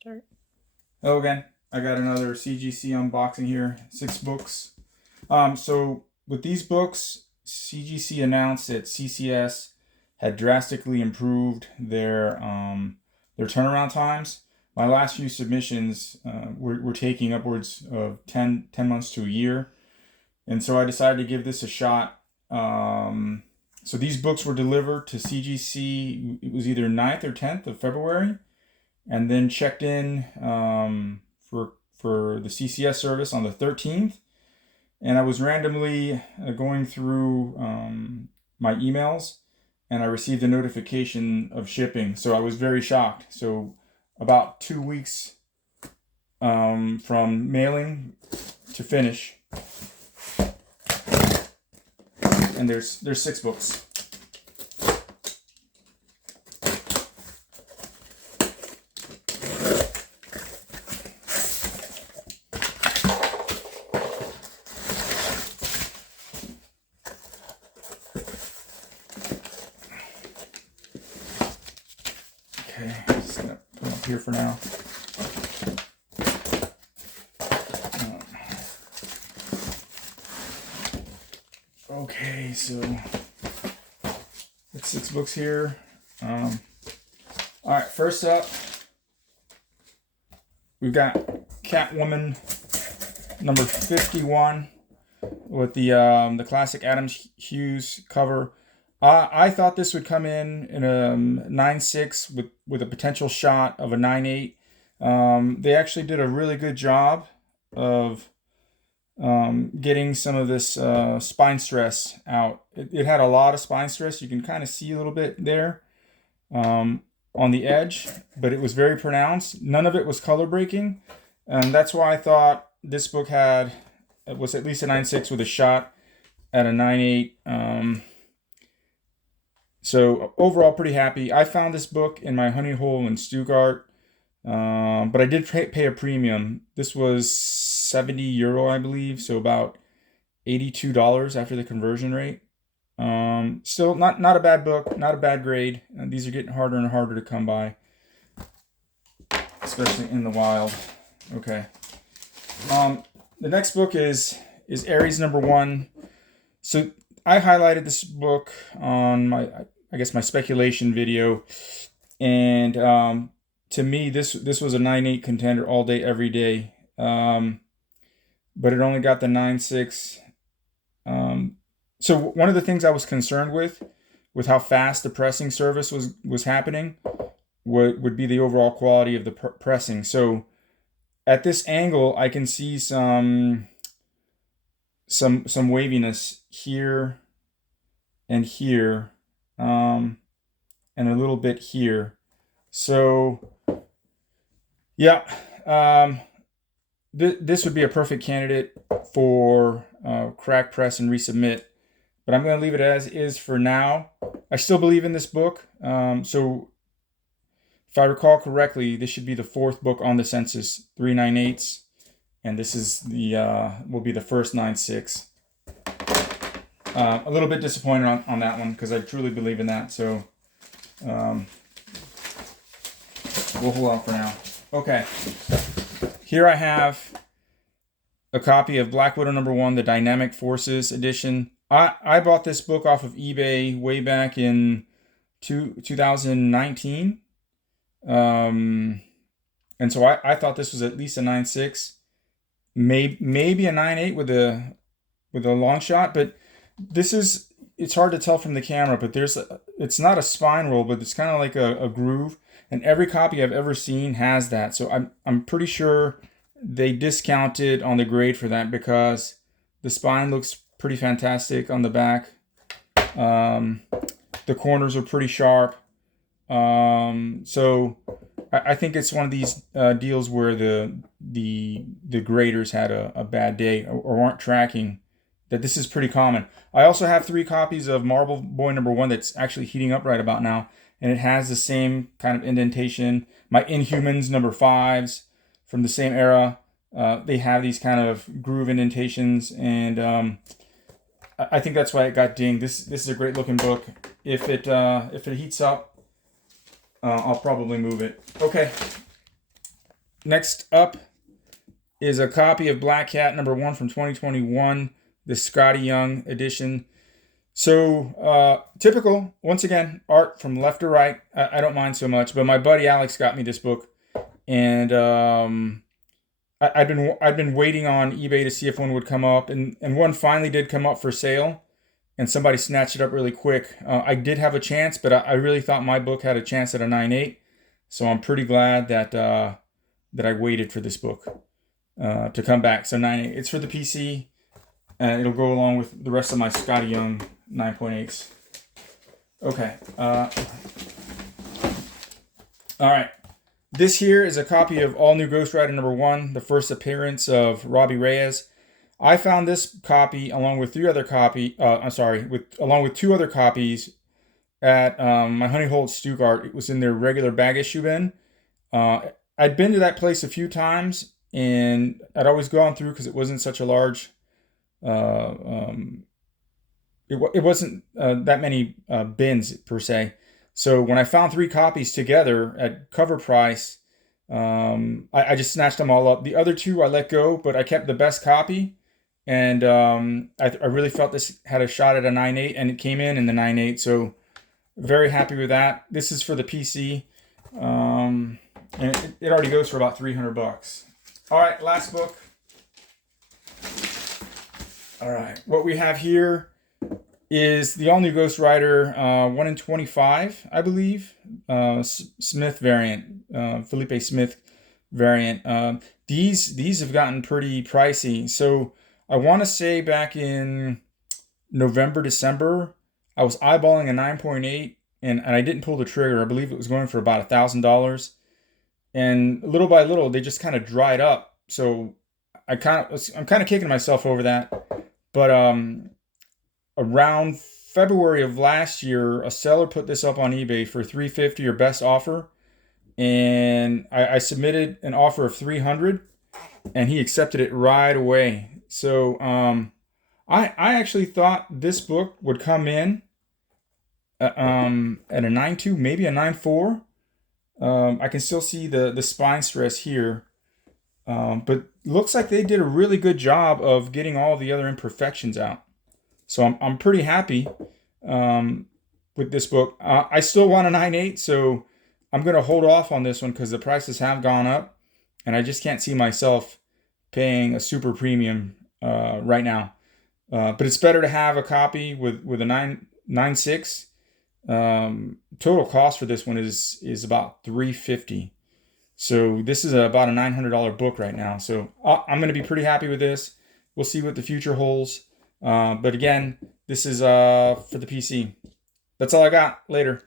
Start. Hello again. I got another CGC unboxing here. 6 books. So with these books, CGC announced that CCS had drastically improved their turnaround times. My last few submissions were taking upwards of 10 months to a year. And so I decided to give this a shot. So these books were delivered to CGC. It was either 9th or 10th of February. And then checked in for the CCS service on the 13th. And I was randomly going through my emails, and I received a notification of shipping. So I was very shocked. So about 2 weeks from mailing to finish. And there's 6 books. Okay, just gonna put them up here for now. Okay, so it's 6 books here. All right, first up, we've got Catwoman number 51 with the classic Adam Hughes cover. I thought this would come in a 9.6 with a potential shot of a 9.8. They actually did a really good job of getting some of this spine stress out. It had a lot of spine stress. You can kind of see a little bit there on the edge, but it was very pronounced. None of it was color breaking, and that's why I thought this book was at least a 9.6 with a shot at a 9.8. So overall, pretty happy. I found this book in my honey hole in Stuttgart, but I did pay a premium. This was €70, I believe, so about $82 after the conversion rate. Still not a bad book, not a bad grade. These are getting harder and harder to come by, especially in the wild. Okay. The next book is Ares number 1. So I highlighted this book on my speculation video, and to me this was a 9.8 contender all day every day, but it only got the 9.6. So one of the things I was concerned with how fast the pressing service was happening would be the overall quality of the pressing. So at this angle I can see some waviness here and here, and a little bit here. So yeah, this would be a perfect candidate for crack press and resubmit, but I'm going to leave it as is for now. I still believe in this book. So if I recall correctly, this should be the 4th book on the census, 3 9/8, and this is will be the first 9.6. A little bit disappointed on that one because I truly believe in that. So we'll hold on for now. Okay. Here I have a copy of Black Widow number 1, the Dynamic Forces edition. I bought this book off of eBay way back in 2019. And so I thought this was at least a 9.6, maybe a 9.8 with a long shot, but it's hard to tell from the camera, but it's not a spine roll, but it's kind of like a groove, and every copy I've ever seen has that. So I'm pretty sure they discounted on the grade for that because the spine looks pretty fantastic on the back. The corners are pretty sharp. So I think it's one of these deals where the graders had a bad day or aren't tracking that this is pretty common. I also have 3 copies of Marble Boy number 1 that's actually heating up right about now, and it has the same kind of indentation. My Inhumans number 5s from the same era, they have these kind of groove indentations, and I think that's why it got dinged. This is a great looking book. If it heats up, I'll probably move it. Okay. next up is a copy of Black Cat #1 from 2021, the Scotty Young edition. So typical, once again, art from left to right. I don't mind so much, but my buddy Alex got me this book, and I've been waiting on eBay to see if one would come up, and one finally did come up for sale, and somebody snatched it up really quick. I did have a chance, but I really thought my book had a chance at a 9.8, so I'm pretty glad that that I waited for this book to come back. So 9.8, it's for the PC, and it'll go along with the rest of my Scotty Young 9.8s. Okay. All right. This here is a copy of All New Ghost Rider #1, the first appearance of Robbie Reyes. I found this copy along with two other copies at my Honey Hole at Stuttgart. It was in their regular bag issue bin. I'd been to that place a few times, and I'd always gone through because it wasn't such a large. It wasn't that many bins per se. So when I found 3 copies together at cover price, I just snatched them all up. The other 2 I let go, but I kept the best copy, and I really felt this had a shot at a 9.8, and it came in the 9.8. So very happy with that. This is for the PC, and it already goes for about $300. All right, last book. All right, what we have here is the All New Ghost Rider 1 in 25, I believe, Smith variant, Felipe Smith variant. These have gotten pretty pricey. So I want to say back in November, December, I was eyeballing a 9.8, and I didn't pull the trigger. I believe it was going for about $1,000, and little by little they just kind of dried up. So I'm kind of kicking myself over that, but around February of last year, a seller put this up on eBay for $350 or best offer, and I submitted an offer of $300, and he accepted it right away. So I actually thought this book would come in at a 9.2, maybe a 9.4. I can still see the spine stress here, but looks like they did a really good job of getting all the other imperfections out. So I'm pretty happy with this book. I still want a 9.8, so I'm going to hold off on this one because the prices have gone up, and I just can't see myself paying a super premium right now. But it's better to have a copy with a 9.6. Total cost for this one is about $350. So this is about a $900 book right now. So I'm going to be pretty happy with this. We'll see what the future holds. But again, this is for the PC. That's all I got. Later.